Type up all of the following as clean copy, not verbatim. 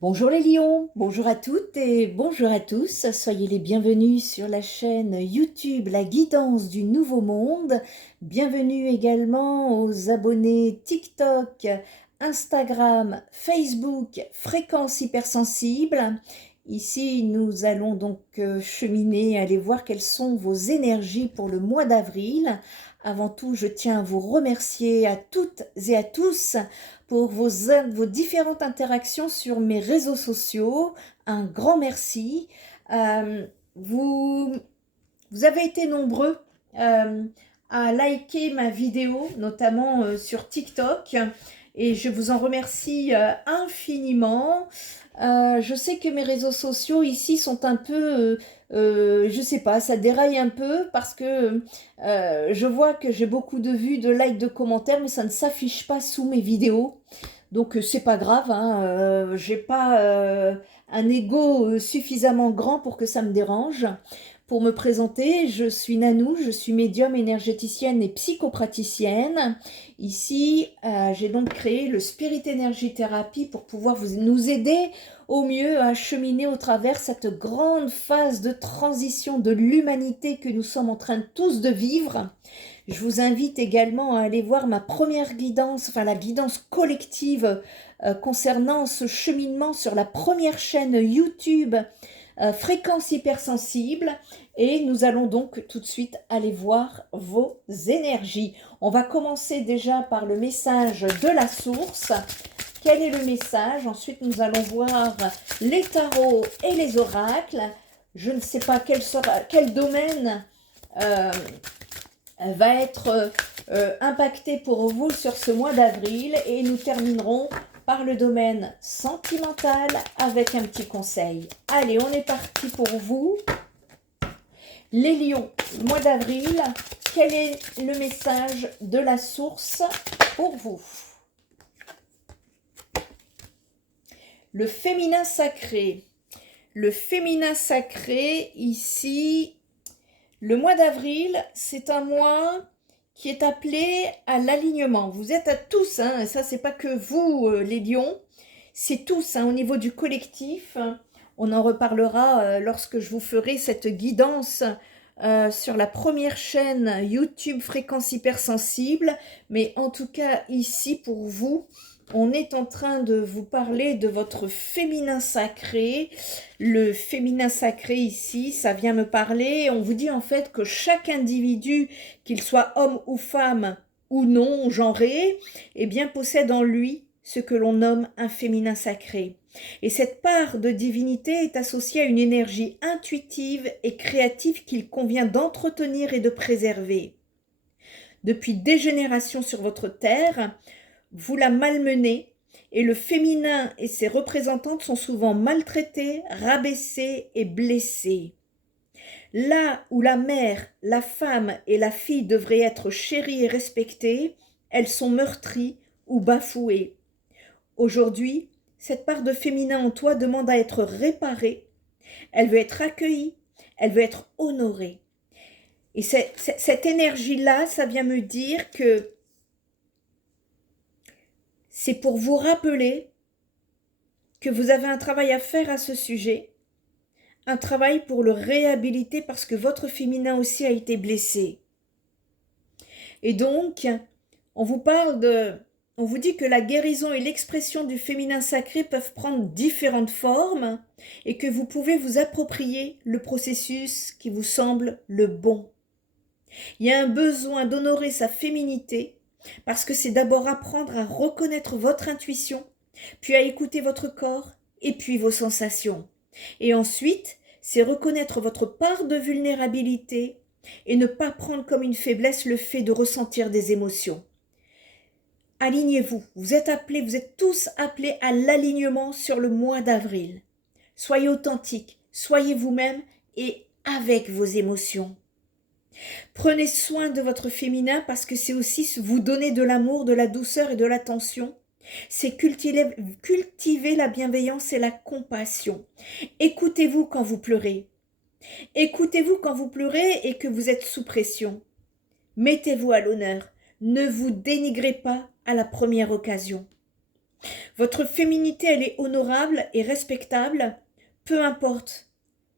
Bonjour les lions, bonjour à toutes et bonjour à tous. Soyez les bienvenus sur la chaîne YouTube La Guidance du Nouveau Monde. Bienvenue également aux abonnés TikTok, Instagram, Facebook, Fréquence Hypersensible. Ici, nous allons donc cheminer, aller voir quelles sont vos énergies pour le mois d'avril. Avant tout, je tiens à vous remercier à toutes et à tous pour vos différentes interactions sur mes réseaux sociaux. Un grand merci. Euh, vous, vous avez été nombreux à liker ma vidéo, notamment sur TikTok, et je vous en remercie infiniment. Je sais que mes réseaux sociaux ici sont un peu, je sais pas, ça déraille un peu parce que je vois que j'ai beaucoup de vues, de likes, de commentaires, mais ça ne s'affiche pas sous mes vidéos. Donc c'est pas grave, hein, j'ai pas un ego suffisamment grand pour que ça me dérange. Pour me présenter, je suis Nanou, je suis médium énergéticienne et psychopraticienne. Ici, j'ai donc créé le Spirit Energy Therapy pour pouvoir nous aider au mieux à cheminer au travers cette grande phase de transition de l'humanité que nous sommes en train tous de vivre. Je vous invite également à aller voir ma première guidance, enfin la guidance collective concernant ce cheminement sur la première chaîne YouTube Fréquence Hypersensible. Et nous allons donc tout de suite aller voir vos énergies. On va commencer déjà par le message de la source. Quel est le message? Ensuite, nous allons voir les tarots et les oracles. Je ne sais pas quel domaine va être impacté pour vous sur ce mois d'avril. Et nous terminerons par le domaine sentimental avec un petit conseil. Allez, on est parti pour vous. Les lions, mois d'avril, quel est le message de la source pour vous? Le féminin sacré. Le féminin sacré, ici, le mois d'avril, c'est un mois qui est appelé à l'alignement. Vous êtes à tous, hein, ça c'est pas que vous les lions, c'est tous hein, au niveau du collectif. On en reparlera lorsque je vous ferai cette guidance sur la première chaîne YouTube Fréquence Hypersensible. Mais en tout cas ici pour vous, on est en train de vous parler de votre féminin sacré. Le féminin sacré ici, ça vient me parler. On vous dit en fait que chaque individu, qu'il soit homme ou femme ou non genré, eh bien possède en lui ce que l'on nomme un féminin sacré. Et cette part de divinité est associée à une énergie intuitive et créative qu'il convient d'entretenir et de préserver. Depuis des générations sur votre terre, vous la malmenez et le féminin et ses représentantes sont souvent maltraités, rabaissés et blessés. Là où la mère, la femme et la fille devraient être chéries et respectées, elles sont meurtries ou bafouées. Aujourd'hui, cette part de féminin en toi demande à être réparée, elle veut être accueillie, elle veut être honorée. Et cette énergie-là, ça vient me dire que c'est pour vous rappeler que vous avez un travail à faire à ce sujet, un travail pour le réhabiliter parce que votre féminin aussi a été blessé. Et donc, on vous dit que la guérison et l'expression du féminin sacré peuvent prendre différentes formes et que vous pouvez vous approprier le processus qui vous semble le bon. Il y a un besoin d'honorer sa féminité parce que c'est d'abord apprendre à reconnaître votre intuition, puis à écouter votre corps et puis vos sensations. Et ensuite, c'est reconnaître votre part de vulnérabilité et ne pas prendre comme une faiblesse le fait de ressentir des émotions. Alignez-vous, vous êtes tous appelés à l'alignement sur le mois d'avril. Soyez authentiques, soyez vous-même et avec vos émotions. Prenez soin de votre féminin parce que c'est aussi vous donner de l'amour, de la douceur et de l'attention. C'est cultiver la bienveillance et la compassion. Écoutez-vous quand vous pleurez. Écoutez-vous quand vous pleurez et que vous êtes sous pression. Mettez-vous à l'honneur. Ne vous dénigrez pas à la première occasion. Votre féminité, elle est honorable et respectable, peu importe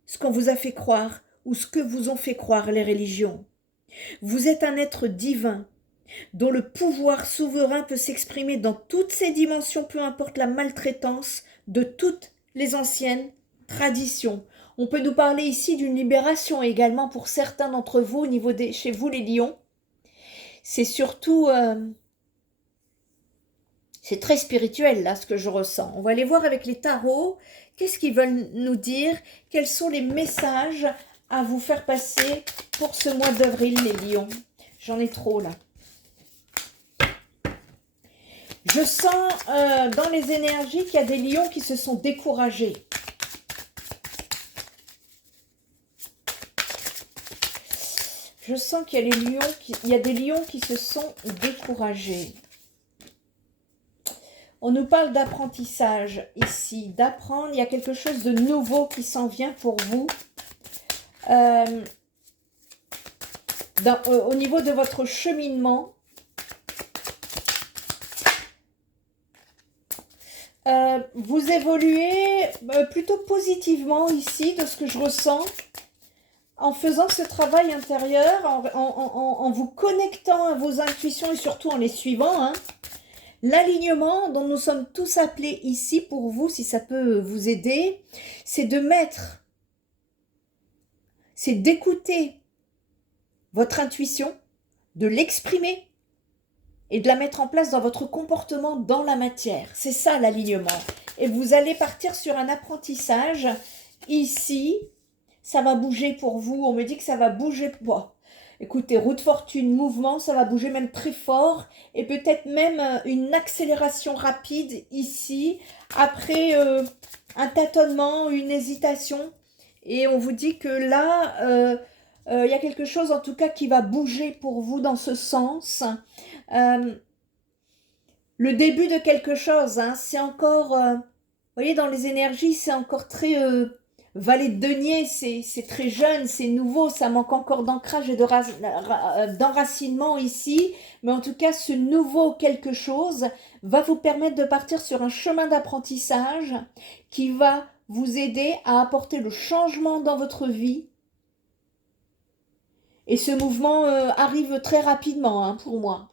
ce qu'on vous a fait croire ou ce que vous ont fait croire les religions. Vous êtes un être divin, dont le pouvoir souverain peut s'exprimer dans toutes ses dimensions, peu importe la maltraitance de toutes les anciennes traditions. On peut nous parler ici d'une libération également pour certains d'entre vous au niveau des, chez vous les lions. C'est surtout, c'est très spirituel là ce que je ressens. On va aller voir avec les tarots, qu'est-ce qu'ils veulent nous dire, quels sont les messages à vous faire passer pour ce mois d'avril les lions. J'en ai trop là. Je sens dans les énergies qu'il y a des lions qui se sont découragés. Je sens qu'il y a, il y a des lions qui se sont découragés. On nous parle d'apprentissage ici, d'apprendre. Il y a quelque chose de nouveau qui s'en vient pour vous. Au niveau de votre cheminement. Vous évoluez plutôt positivement ici, de ce que je ressens, en faisant ce travail intérieur, en vous connectant à vos intuitions et surtout en les suivant. Hein. L'alignement dont nous sommes tous appelés ici pour vous, si ça peut vous aider, c'est de mettre, c'est d'écouter votre intuition, de l'exprimer, et de la mettre en place dans votre comportement dans la matière. C'est ça l'alignement. Et vous allez partir sur un apprentissage. Ici, ça va bouger pour vous. On me dit que ça va bouger. Bon, écoutez, roue de fortune, mouvement, ça va bouger même très fort. Et peut-être même une accélération rapide ici. Après un tâtonnement, une hésitation. Et on vous dit que là, y a quelque chose en tout cas qui va bouger pour vous dans ce sens. Le début de quelque chose, hein, c'est encore, vous voyez, dans les énergies, c'est encore très vallée de denier, c'est très jeune, c'est nouveau, ça manque encore d'ancrage et d'enracinement ici, mais en tout cas, ce nouveau quelque chose va vous permettre de partir sur un chemin d'apprentissage qui va vous aider à apporter le changement dans votre vie. Et ce mouvement arrive très rapidement hein, pour moi.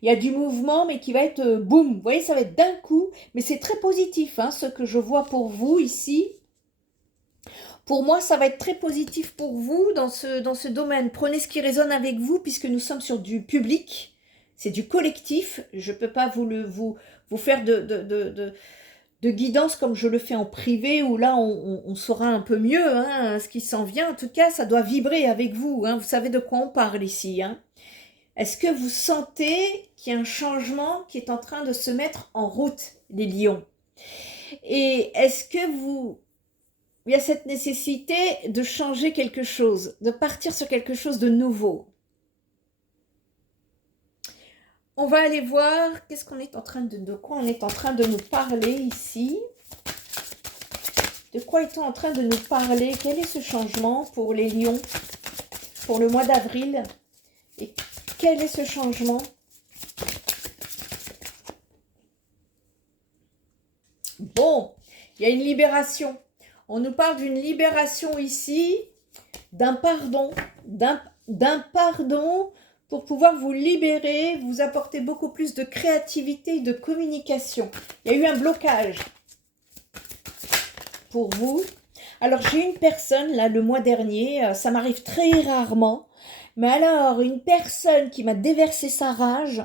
Il y a du mouvement, mais qui va être boum. Vous voyez, ça va être d'un coup. Mais c'est très positif, hein, ce que je vois pour vous ici. Pour moi, ça va être très positif pour vous dans ce domaine. Prenez ce qui résonne avec vous, puisque nous sommes sur du public. C'est du collectif. Je ne peux pas vous faire de guidance comme je le fais en privé, où là, on saura un peu mieux hein, ce qui s'en vient. En tout cas, ça doit vibrer avec vous. Hein. Vous savez de quoi on parle ici. Hein. Est-ce que vous sentez qu'il y a un changement qui est en train de se mettre en route, les lions? Et est-ce que il y a cette nécessité de changer quelque chose, de partir sur quelque chose de nouveau? On va aller voir qu'est-ce qu'on est en train de quoi on est en train de nous parler ici. De quoi est-on en train de nous parler? Quel est ce changement pour les lions pour le mois d'avril? Et quel est ce changement? Bon, il y a une libération. On nous parle d'une libération ici, d'un pardon, d'un pardon pour pouvoir vous libérer, vous apporter beaucoup plus de créativité et de communication. Il y a eu un blocage pour vous. Alors, j'ai une personne, là, le mois dernier, ça m'arrive très rarement, mais alors, une personne qui m'a déversé sa rage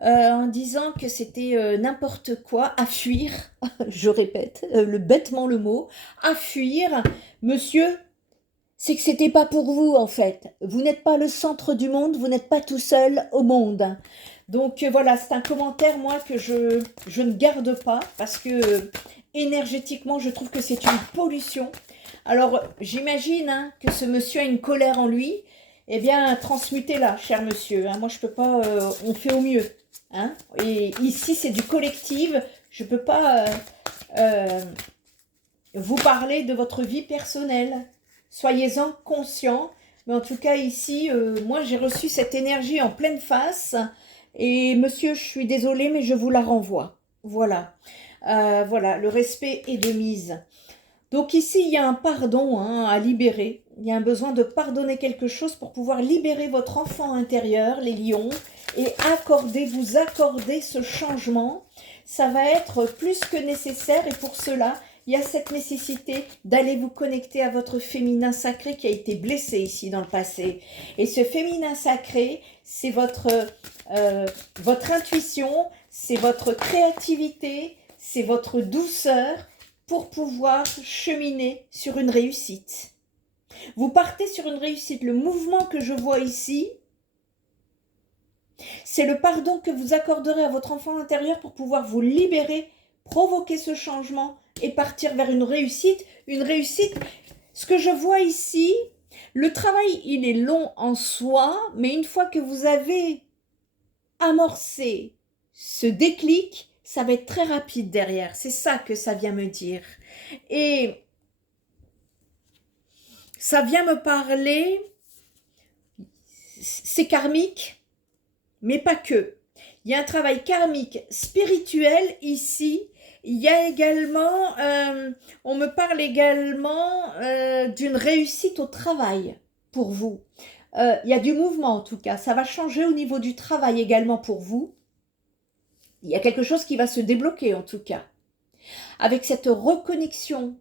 en disant que c'était n'importe quoi, à fuir, je répète, bêtement le mot, à fuir, monsieur, c'est que c'était pas pour vous en fait. Vous n'êtes pas le centre du monde, vous n'êtes pas tout seul au monde. Donc voilà, c'est un commentaire, moi, que je ne garde pas, parce que énergétiquement, je trouve que c'est une pollution. Alors, j'imagine hein, que ce monsieur a une colère en lui. Eh bien, transmutez-la, cher monsieur. Hein. Moi, je peux pas, on fait au mieux. Hein. Et ici, c'est du collectif. Je peux pas vous parler de votre vie personnelle. Soyez-en conscients. Mais en tout cas, ici, moi, j'ai reçu cette énergie en pleine face. Et monsieur, je suis désolée, mais je vous la renvoie. Voilà. Voilà, le respect est de mise. Donc ici, il y a un pardon hein, à libérer. Il y a un besoin de pardonner quelque chose pour pouvoir libérer votre enfant intérieur, les lions, et vous accorder ce changement. Ça va être plus que nécessaire et pour cela, il y a cette nécessité d'aller vous connecter à votre féminin sacré qui a été blessé ici dans le passé. Et ce féminin sacré, c'est votre intuition, c'est votre créativité, c'est votre douceur pour pouvoir cheminer sur une réussite. Vous partez sur une réussite. Le mouvement que je vois ici, c'est le pardon que vous accorderez à votre enfant intérieur pour pouvoir vous libérer, provoquer ce changement et partir vers une réussite. Une réussite, ce que je vois ici, le travail, il est long en soi, mais une fois que vous avez amorcé ce déclic, ça va être très rapide derrière. C'est ça que ça vient me dire. Et ça vient me parler, c'est karmique, mais pas que. Il y a un travail karmique spirituel ici. Il y a également, on me parle également d'une réussite au travail pour vous. Il y a du mouvement en tout cas. Ça va changer au niveau du travail également pour vous. Il y a quelque chose qui va se débloquer en tout cas. Avec cette reconnexion,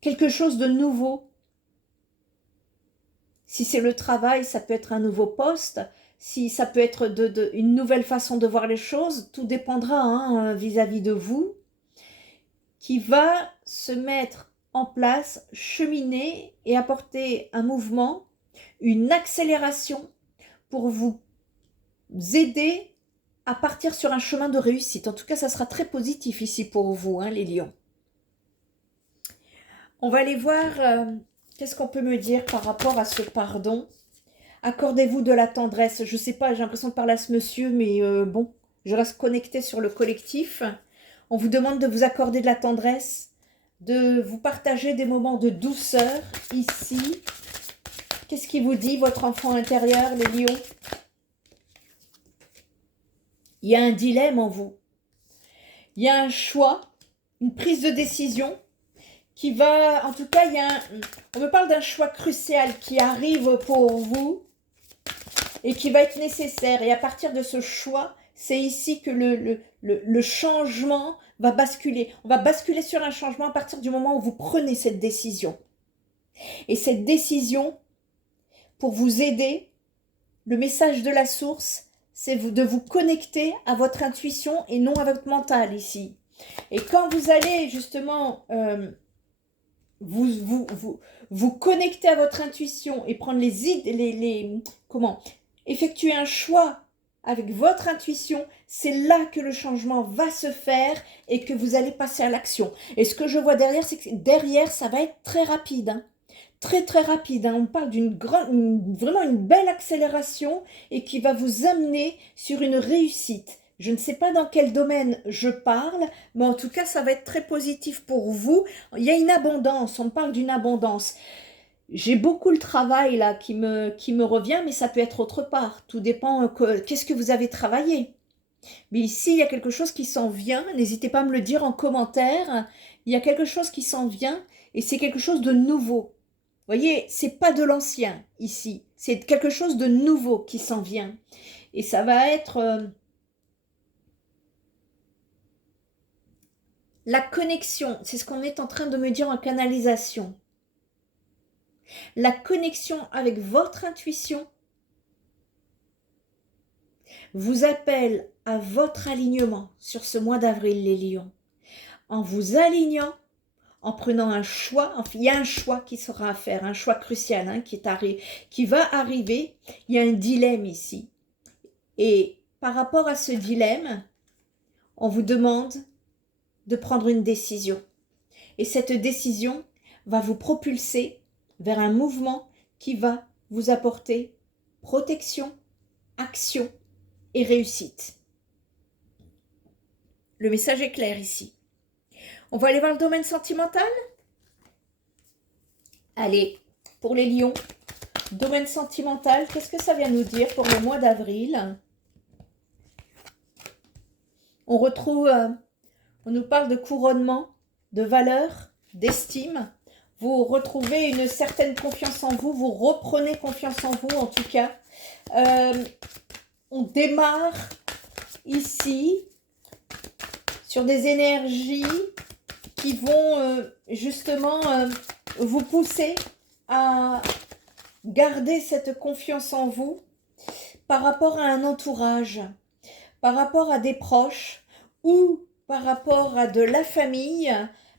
quelque chose de nouveau. Si c'est le travail, ça peut être un nouveau poste. Si ça peut être une nouvelle façon de voir les choses, tout dépendra hein, vis-à-vis de vous, qui va se mettre en place, cheminer et apporter un mouvement, une accélération pour vous aider à partir sur un chemin de réussite. En tout cas, ça sera très positif ici pour vous, hein, les lions. On va aller voir qu'est-ce qu'on peut me dire par rapport à ce pardon. Accordez-vous de la tendresse. Je ne sais pas, j'ai l'impression de parler à ce monsieur, mais bon, je reste connectée sur le collectif. On vous demande de vous accorder de la tendresse, de vous partager des moments de douceur ici. Qu'est-ce qui vous dit, votre enfant intérieur, les lions? Il y a un dilemme en vous. Il y a un choix, une prise de décision qui va, en tout cas, on me parle d'un choix crucial qui arrive pour vous et qui va être nécessaire. Et à partir de ce choix, c'est ici que le changement va basculer. On va basculer sur un changement à partir du moment où vous prenez cette décision. Et cette décision, pour vous aider, le message de la source, c'est de vous connecter à votre intuition et non à votre mental ici. Et quand vous allez justement vous connecter à votre intuition et prendre effectuer un choix avec votre intuition, c'est là que le changement va se faire et que vous allez passer à l'action. Et ce que je vois derrière, c'est que derrière, ça va être très rapide, hein. Très très rapide, hein. On parle vraiment une belle accélération et qui va vous amener sur une réussite. Je ne sais pas dans quel domaine je parle, mais en tout cas, ça va être très positif pour vous. Il y a une abondance, on parle d'une abondance. J'ai beaucoup le travail là qui me revient, mais ça peut être autre part. Tout dépend qu'est-ce que vous avez travaillé. Mais ici, il y a quelque chose qui s'en vient. N'hésitez pas à me le dire en commentaire. Il y a quelque chose qui s'en vient et c'est quelque chose de nouveau. Vous voyez, c'est pas de l'ancien ici. C'est quelque chose de nouveau qui s'en vient. Et ça va être la connexion. C'est ce qu'on est en train de me dire en canalisation. La connexion avec votre intuition vous appelle à votre alignement sur ce mois d'avril, les lions. En vous alignant, en prenant un choix, il y a un choix qui sera à faire, un choix crucial hein, qui va arriver. Il y a un dilemme ici. Et par rapport à ce dilemme, on vous demande de prendre une décision. Et cette décision va vous propulser vers un mouvement qui va vous apporter protection, action et réussite. Le message est clair ici. On va aller voir le domaine sentimental. Allez, pour les lions, domaine sentimental, qu'est-ce que ça vient nous dire pour le mois d'avril? On retrouve, on nous parle de couronnement, de valeur, d'estime. Vous retrouvez une certaine confiance en vous, vous reprenez confiance en vous en tout cas. On démarre ici sur des énergies qui vont justement vous pousser à garder cette confiance en vous par rapport à un entourage, par rapport à des proches ou par rapport à de la famille,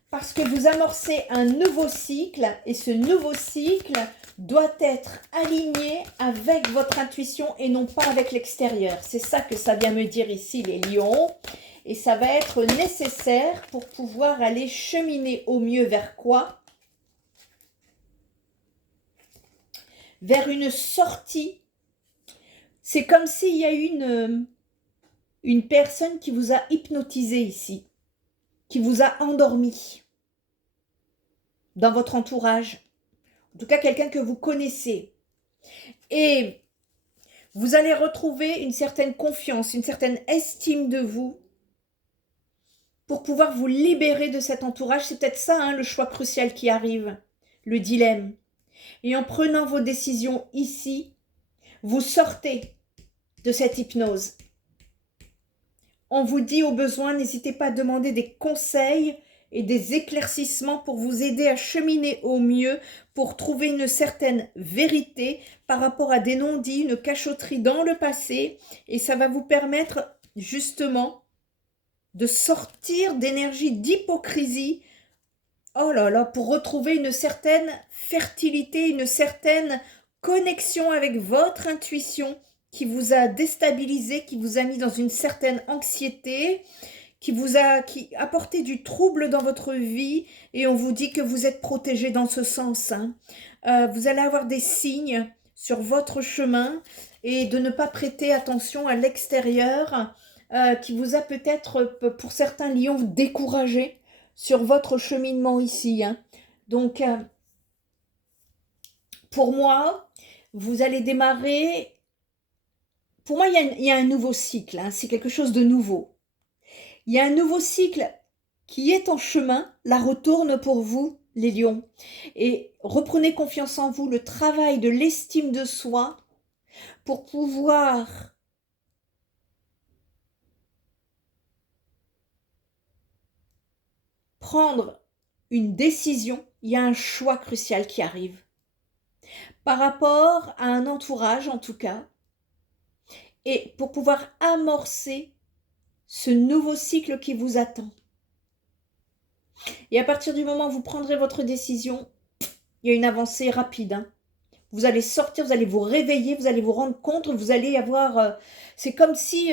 parce que vous amorcez un nouveau cycle et ce nouveau cycle doit être aligné avec votre intuition et non pas avec l'extérieur. C'est ça que ça vient me dire ici les lions. Et ça va être nécessaire pour pouvoir aller cheminer au mieux vers quoi? Vers une sortie. C'est comme s'il y a une personne qui vous a hypnotisé ici, qui vous a endormi dans votre entourage. En tout cas, quelqu'un que vous connaissez. Et vous allez retrouver une certaine confiance, une certaine estime de vous pour pouvoir vous libérer de cet entourage. C'est peut-être ça, hein, le choix crucial qui arrive, le dilemme. Et en prenant vos décisions ici, vous sortez de cette hypnose. On vous dit au besoin, n'hésitez pas à demander des conseils et des éclaircissements pour vous aider à cheminer au mieux, pour trouver une certaine vérité par rapport à des non-dits, une cachotterie dans le passé. Et ça va vous permettre justement de sortir d'énergie d'hypocrisie, oh là là, pour retrouver une certaine fertilité, une certaine connexion avec votre intuition qui vous a déstabilisé, qui vous a mis dans une certaine anxiété, qui a apporté du trouble dans votre vie, et on vous dit que vous êtes protégé dans ce sens. Hein. Vous allez avoir des signes sur votre chemin et de ne pas prêter attention à l'extérieur, qui vous a peut-être, pour certains lions, découragé sur votre cheminement ici. Hein. Donc, pour moi, vous allez démarrer... Pour moi, il y a un nouveau cycle. Hein. C'est quelque chose de nouveau. Il y a un nouveau cycle qui est en chemin. La retourne pour vous, les lions. Et reprenez confiance en vous, le travail de l'estime de soi pour pouvoir... prendre une décision, il y a un choix crucial qui arrive. Par rapport à un entourage, en tout cas, et pour pouvoir amorcer ce nouveau cycle qui vous attend. Et à partir du moment où vous prendrez votre décision, il y a une avancée rapide. Hein. Vous allez sortir, vous allez vous réveiller, vous allez vous rendre compte, vous allez avoir... c'est comme si...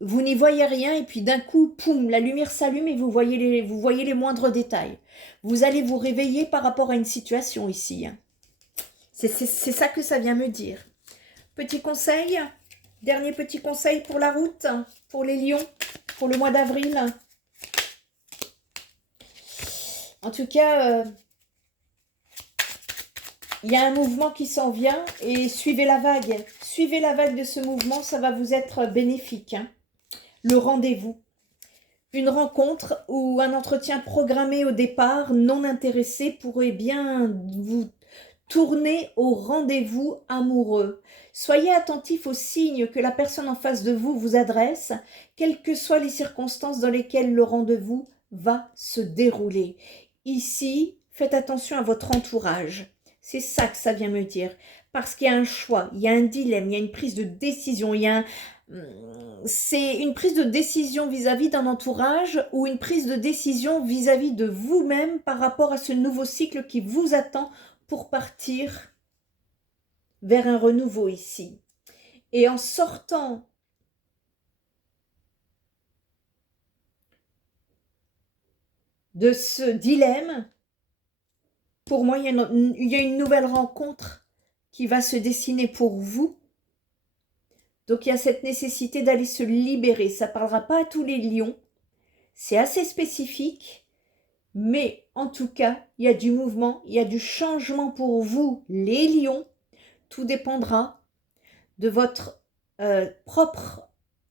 vous n'y voyez rien et puis d'un coup, poum, la lumière s'allume et vous voyez les moindres détails. Vous allez vous réveiller par rapport à une situation ici. Hein. C'est ça que ça vient me dire. Petit conseil, dernier petit conseil pour la route, pour les lions, pour le mois d'avril. En tout cas, il y a un mouvement qui s'en vient et suivez la vague. Suivez la vague de ce mouvement, ça va vous être bénéfique. Hein. Le rendez-vous. Une rencontre ou un entretien programmé au départ, non intéressé, pourrait bien vous tourner au rendez-vous amoureux. Soyez attentif aux signes que la personne en face de vous vous adresse, quelles que soient les circonstances dans lesquelles le rendez-vous va se dérouler. Ici, faites attention à votre entourage. C'est ça que ça vient me dire. Parce qu'il y a un choix, il y a un dilemme, il y a une prise de décision, c'est une prise de décision vis-à-vis d'un entourage ou une prise de décision vis-à-vis de vous-même par rapport à ce nouveau cycle qui vous attend pour partir vers un renouveau ici. Et en sortant de ce dilemme, pour moi, il y a une nouvelle rencontre qui va se dessiner pour vous. Donc, il y a cette nécessité d'aller se libérer. Ça ne parlera pas à tous les lions. C'est assez spécifique. Mais en tout cas, il y a du mouvement, il y a du changement pour vous, les lions. Tout dépendra de votre propre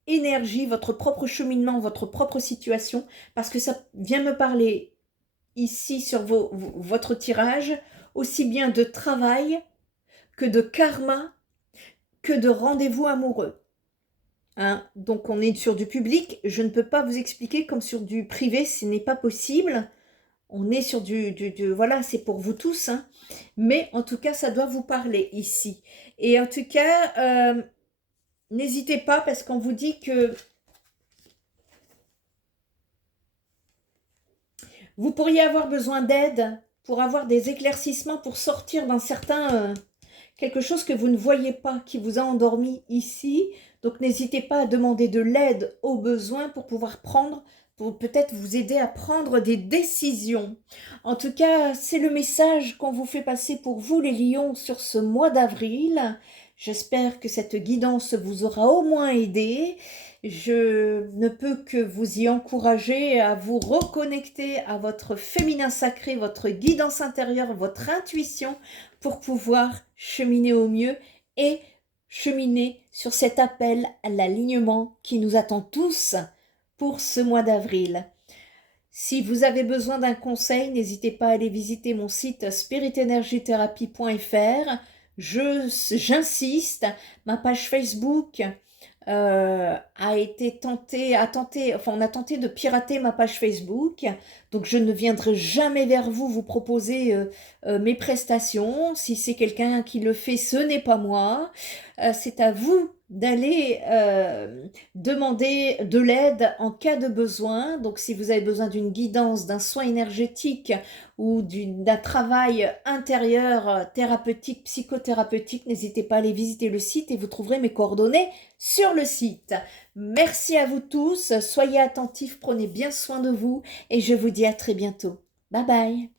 énergie, votre propre cheminement, votre propre situation, parce que ça vient me parler ici sur votre tirage, aussi bien de travail que de karma, que de rendez-vous amoureux. Hein, donc on est sur du public, je ne peux pas vous expliquer comme sur du privé, ce n'est pas possible. On est sur voilà, c'est pour vous tous, hein. Mais en tout cas, ça doit vous parler ici. Et en tout cas, n'hésitez pas parce qu'on vous dit que vous pourriez avoir besoin d'aide pour avoir des éclaircissements, pour sortir d'un certain... quelque chose que vous ne voyez pas, qui vous a endormi ici. Donc n'hésitez pas à demander de l'aide aux besoins pour pouvoir prendre, pour peut-être vous aider à prendre des décisions. En tout cas, c'est le message qu'on vous fait passer pour vous les lions sur ce mois d'avril. J'espère que cette guidance vous aura au moins aidé. Je ne peux que vous y encourager à vous reconnecter à votre féminin sacré, votre guidance intérieure, votre intuition pour pouvoir cheminer au mieux et cheminer sur cet appel à l'alignement qui nous attend tous pour ce mois d'avril. Si vous avez besoin d'un conseil, n'hésitez pas à aller visiter mon site spiritenergytherapy.fr. J'insiste, ma page Facebook a tenté de pirater ma page Facebook, donc je ne viendrai jamais vers vous vous proposer mes prestations. Si c'est quelqu'un qui le fait, ce n'est pas moi. C'est à vous d'aller demander de l'aide en cas de besoin. Donc si vous avez besoin d'une guidance, d'un soin énergétique ou d'un travail intérieur thérapeutique, psychothérapeutique, n'hésitez pas à aller visiter le site et vous trouverez mes coordonnées sur le site. Merci à vous tous, soyez attentifs, prenez bien soin de vous et je vous dis à très bientôt. Bye bye.